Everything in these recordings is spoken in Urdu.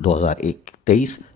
2023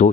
2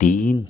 3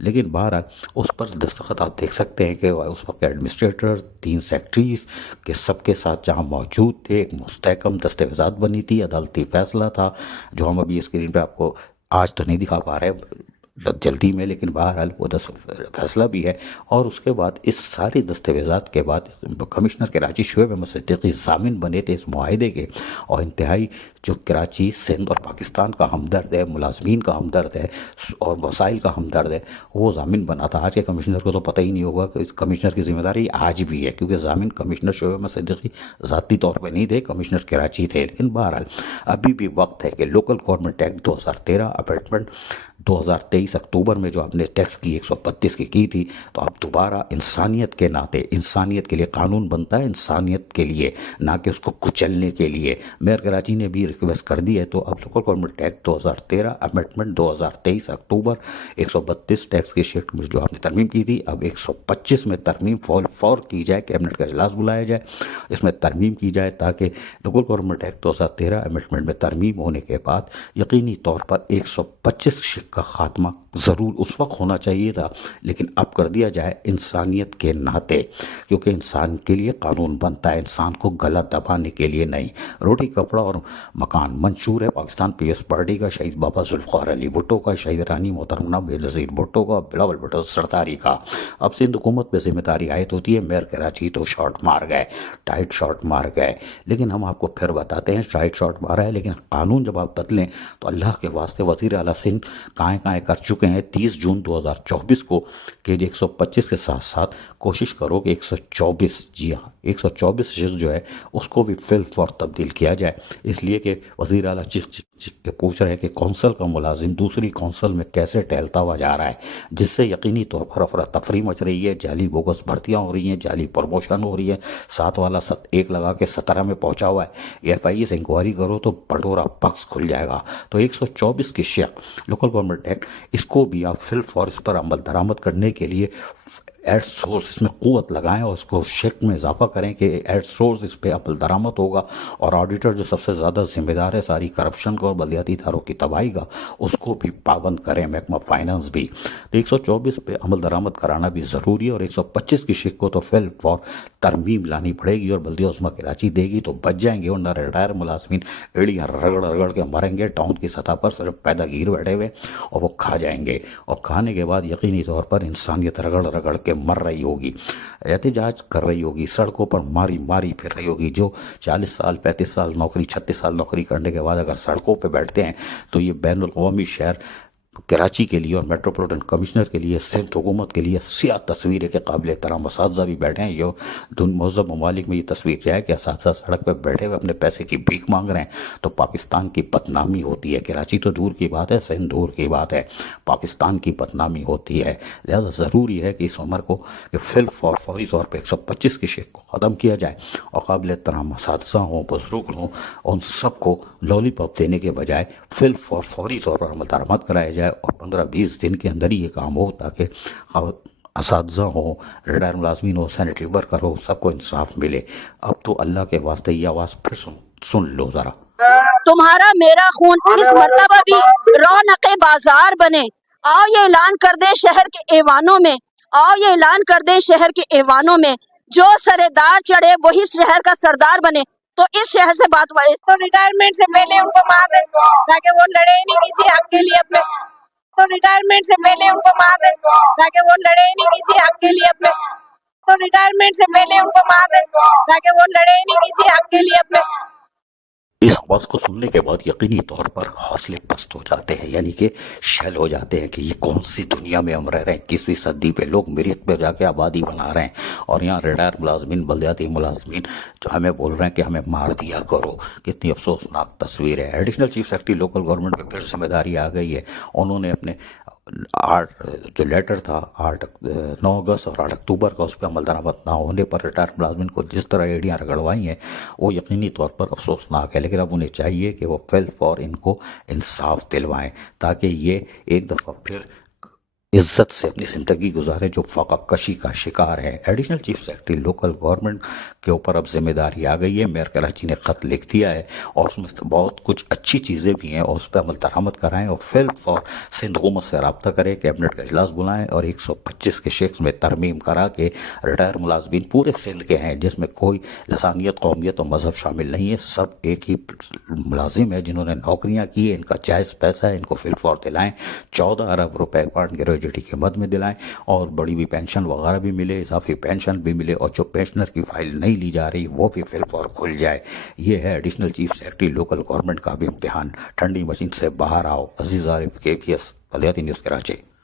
لیکن بہرحال اس پر دستخط آپ دیکھ سکتے ہیں کہ اس وقت ایڈمنسٹریٹر 3 سیکٹریز کے سب کے ساتھ جہاں موجود تھے، ایک مستحکم دستاویزات بنی تھی، عدالتی فیصلہ تھا جو ہم ابھی اسکرین پہ آپ کو آج تو نہیں دکھا پا رہے جلدی میں، لیکن بہرحال وہ فیصلہ بھی ہے۔ اور اس کے بعد اس ساری دستاویزات کے بعد کمشنر کراچی شعیب احمد صدیقی ضامن بنے تھے اس معاہدے کے، اور انتہائی جو کراچی، سندھ اور پاکستان کا ہمدرد ہے، ملازمین کا ہمدرد ہے اور وسائل کا ہمدرد ہے، وہ ضامن بنا تھا۔ آج کے کمشنر کو تو پتہ ہی نہیں ہوگا کہ اس کمشنر کی ذمہ داری آج بھی ہے، کیونکہ ضامن کمشنر شعیب احمد صدیقی ذاتی طور پہ نہیں تھے، کمشنر کراچی تھے۔ لیکن بہرحال ابھی بھی وقت ہے کہ لوکل گورنمنٹ ایکٹ 2013 امینڈمنٹ 2023 اکتوبر میں جو آپ نے ٹیکس کی 132 کی تھی، تو اب دوبارہ انسانیت کے ناطے، انسانیت کے لیے قانون بنتا ہے، انسانیت کے لیے، نہ کہ اس کو کچلنے کے لیے۔ میئر کراچی نے بھی ریکویسٹ کر دی ہے، تو اب لوکل گورنمنٹ ایکٹ 2013 امینڈمنٹ 2023 اکتوبر 132 ٹیکس کی شیٹ میں جو آپ نے ترمیم کی تھی، اب 125 میں ترمیم فور کی جائے، کیبنٹ کا اجلاس بلایا جائے، اس میں ترمیم کی جائے تاکہ لوکل گورنمنٹ ایکٹ 2013 امینڈمنٹ میں ترمیم ہونے کے بعد یقینی طور پر 125 شک کا خاتمہ ضرور اس وقت ہونا چاہیے تھا، لیکن اب کر دیا جائے انسانیت کے ناطے، کیونکہ انسان کے لیے قانون بنتا ہے، انسان کو گلا دبانے کے لیے نہیں۔ روٹی کپڑا اور مکان منشور ہے پاکستان پیپلز پارٹی کا، شہید بابا ذوالفقار علی بھٹو کا، شہید رانی محترمہ بےنظیر بھٹو کا، بلاول بھٹو سرطاری کا۔ اب سندھ حکومت پہ ذمہ داری عائد ہوتی ہے۔ میئر کراچی تو شاٹ مار گئے، ٹائٹ شاٹ مار گئے، لیکن ہم آپ کو پھر بتاتے ہیں ٹائٹ شاٹ مارا ہے، لیکن قانون جب آپ بدلیں تو اللہ کے واسطے وزیر اعلیٰ سندھ کائیں کر چکے ہیں 30 جون 2024 کو کہ 125 کے ساتھ ساتھ کوشش کرو کہ 124، جی ہاں 124 شخص جو ہے اس کو بھی فل فور تبدیل کیا جائے، اس لیے کہ وزیر اعلیٰ چیخ کے پوچھ رہے ہیں کہ کونسل کا ملازم دوسری کونسل میں کیسے ٹہلتا ہوا جا رہا ہے، جس سے یقینی طور پر افراتفری مچ رہی ہے، جعلی بوگس بھرتیاں ہو رہی ہیں، جعلی پروموشن ہو رہی ہے، 7 والا 1 لگا کے 17 میں پہنچا ہوا ہے۔ FIA سے انکوائری کرو تو پٹورا بکس کھل جائے گا۔ تو 124 کی شیخ لوکل گورنمنٹ ایکٹ، اس کو بھی آپ فل فور اس پر عمل درآمد کرنے کے لیے ایٹ سورس اس میں قوت لگائیں اور اس کو شک میں اضافہ کریں کہ ایٹ سورس اس پہ عمل درآمد ہوگا، اور آڈیٹر جو سب سے زیادہ ذمہ دار ہے ساری کرپشن کو اور بلدیاتی اداروں کی تباہی کا، اس کو بھی پابند کریں، محکمہ فائنانس بھی۔ تو 124 پہ عمل درآمد کرانا بھی ضروری ہے، اور 125 کی شک کو تو فل فور ترمیم لانی پڑے گی، اور بلدیہ عظمیٰ کراچی دے گی تو بچ جائیں گے، ورنہ ریٹائر ملازمین ایڑیاں رگڑ رگڑ کے مریں گے ٹاؤن کی سطح پر، صرف پیدا گیر بیٹھے ہوئے، اور وہ کھا جائیں گے، اور کھانے کے بعد یقینی طور پر انسانیت رگڑ رگڑ کے مر رہی ہوگی، احتجاج کر رہی ہوگی، سڑکوں پر ماری ماری پھر رہی ہوگی۔ جو 40 سال 35 سال نوکری 36 سال نوکری کرنے کے بعد اگر سڑکوں پہ بیٹھتے ہیں تو یہ بین الاقوامی شہر کراچی کے لیے اور میٹروپولیٹن کمشنر کے لیے، سندھ حکومت کے لیے سیاہ تصویر ہے کہ قابل احترام اساتذہ بھی بیٹھے ہیں۔ یہ مہذب ممالک میں یہ تصویر کیا ہے کہ اساتذہ سڑک پہ بیٹھے ہوئے اپنے پیسے کی بھیک مانگ رہے ہیں، تو پاکستان کی بدنامی ہوتی ہے۔ کراچی تو دور کی بات ہے، سندھ دور کی بات ہے، پاکستان کی بدنامی ہوتی ہے۔ لہذا ضروری ہے کہ اس عمر کو کہ فوری طور پہ 125 کی شک کو ختم کیا جائے، اور قابل احترام اساتذہ ہوں، بزرگ ہوں، ان سب کو لالی پاپ دینے کے بجائے فوری طور پر عمل درآمد کرایا جائے، اور 15-20 دن کے اندر ہی یہ کام ہو تاکہ اساتذہ ہوں، ریٹائر ملازمین ہوں، سینیٹری ورکر ہو، سب کو انصاف ملے۔ اب تو اللہ کے واسطے یہ آواز پھر سن لو ذرا۔ تمہارا میرا خون اس مرتبہ بھی رونق بازار بنے، آؤ یہ اعلان کر دے شہر کے ایوانوں میں، آؤ یہ اعلان کر دے شہر کے ایوانوں میں، جو سردار چڑھے وہی شہر کا سردار بنے۔ تو اس شہر سے بات ہوا، اس تو ریٹائرمنٹ سے پہلے ان کو مار دیں تاکہ وہ لڑے ہی نہیں کسی حق کے لیے اپنے، تو ریٹائرمنٹ سے پہلے ان کو مار دیں تاکہ وہ لڑے ہی نہیں کسی حق کے لیے اپنے، تو ریٹائرمنٹ سے پہلے ان کو مار دیں تاکہ وہ لڑے ہی نہیں کسی حق کے لیے اپنے۔ اس آواز کو سننے کے بعد یقینی طور پر حوصلے پست ہو جاتے ہیں، یعنی کہ شیل ہو جاتے ہیں کہ یہ کون سی دنیا میں ہم رہ رہے ہیں۔ 21ویں صدی پہ لوگ مریخ پہ جا کے آبادی بنا رہے ہیں، اور یہاں ریٹائر ملازمین، بلدیاتی ملازمین جو ہمیں بول رہے ہیں کہ ہمیں مار دیا کرو۔ کتنی افسوسناک تصویر ہے۔ Additional chief secretary local government پہ پھر ذمہ داری آ گئی ہے، انہوں نے اپنے جو لیٹر تھا 9 اگست اور 8 اکتوبر کا، اس پہ عمل درآمد نہ ہونے پر ریٹائر ملازمین کو جس طرح ایڑیاں رگڑوائی ہیں وہ یقینی طور پر افسوسناک ہے، لیکن اب انہیں چاہیے کہ وہ فل فور ان کو انصاف دلوائیں تاکہ یہ ایک دفعہ پھر عزت سے اپنی زندگی گزاریں جو فقہ کشی کا شکار ہے۔ Additional chief secretary local government کے اوپر اب ذمہ داری آ گئی ہے۔ میئر کراچی نے خط لکھ دیا ہے اور اس میں بہت کچھ اچھی چیزیں بھی ہیں اور اس پہ عمل درآمد کرائیں اور فی الفور سندھ حکومت سے رابطہ کریں، کیبنٹ کا اجلاس بلائیں اور 125 کے شیکس میں ترمیم کرا کے ریٹائر ملازمین پورے سندھ کے ہیں جس میں کوئی لسانیت، قومیت اور مذہب شامل نہیں ہے، سب ایک ہی ملازم ہے جنہوں نے نوکریاں کی ہیں، ان کا جائز پیسہ ہے، ان کو فی الفور دلائیں، 14 ارب روپے پارٹ گریجویٹی کی مد میں دلائیں اور بڑی بھی پینشن وغیرہ بھی ملے، اضافی پینشن بھی ملے اور جو پینشنر کی فائل نہیں لی جا رہی وہ بھی فی الفور کھل جائے۔ یہ ہے additional chief secretary local government کا بھی امتحان۔ ٹھنڈی مشین سے باہر آؤ۔ عزیز عارف، KPS بلدیاتی نیوز کراچی۔